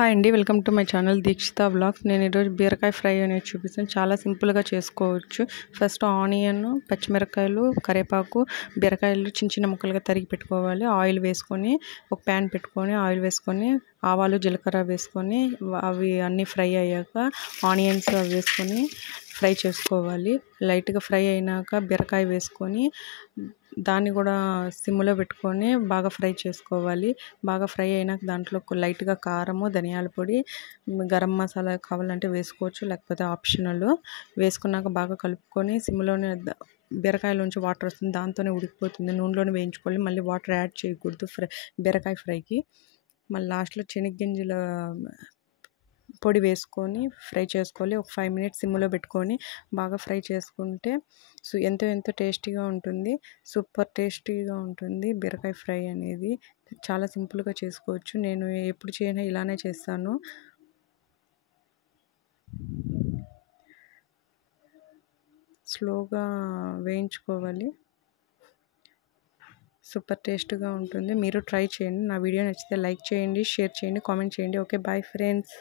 Hi అండి, welcome to my channel Dikshita vlogs. నేను ఈరోజు బీరకాయ ఫ్రై అనేది చూపిస్తాను. చాలా సింపుల్గా చేసుకోవచ్చు. ఫస్ట్ ఆనియన్, పచ్చిమిరకాయలు, కరివేపాకు, బీరకాయలు చిన్న చిన్న ముక్కలుగా తరిగి పెట్టుకోవాలి. ఆయిల్ వేసుకొని ఒక ప్యాన్ పెట్టుకొని ఆయిల్ వేసుకొని ఆవాలు, జీలకర్ర వేసుకొని అవి అన్నీ ఫ్రై అయ్యాక ఆనియన్స్ అవి వేసుకొని ఫ్రై చేసుకోవాలి. లైట్గా ఫ్రై అయినాక బీరకాయ వేసుకొని దాన్ని కూడా సిమ్లో పెట్టుకొని బాగా ఫ్రై చేసుకోవాలి. బాగా ఫ్రై అయినాక దాంట్లో లైట్గా కారము, ధనియాల పొడి, గరం మసాలా కావాలంటే వేసుకోవచ్చు, లేకపోతే ఆప్షనల్. వేసుకున్నాక బాగా కలుపుకొని సిమ్లోనే బీరకాయలోంచి వాటర్ వస్తుంది, దాంతోనే ఉడికిపోతుంది. నూనెలోనే వేయించుకోవాలి, మళ్ళీ వాటర్ యాడ్ చేయకూడదు బీరకాయ ఫ్రైకి. మళ్ళీ లాస్ట్లో శనగగింజల పొడి వేసుకొని ఫ్రై చేసుకోవాలి. ఒక 5 మినిట్స్ సిమ్లో పెట్టుకొని బాగా ఫ్రై చేసుకుంటే ఎంతో టేస్టీగా ఉంటుంది. సూపర్ టేస్టీగా ఉంటుంది బీరకాయ ఫ్రై అనేది. చాలా సింపుల్గా చేసుకోవచ్చు. నేను ఎప్పుడు చేయనా ఇలానే చేస్తాను. స్లోగా వేయించుకోవాలి. సూపర్ టేస్ట్గా ఉంటుంది. మీరు ట్రై చేయండి. నా వీడియో నచ్చితే లైక్ చేయండి, షేర్ చేయండి, కామెంట్ చేయండి. Okay, bye friends.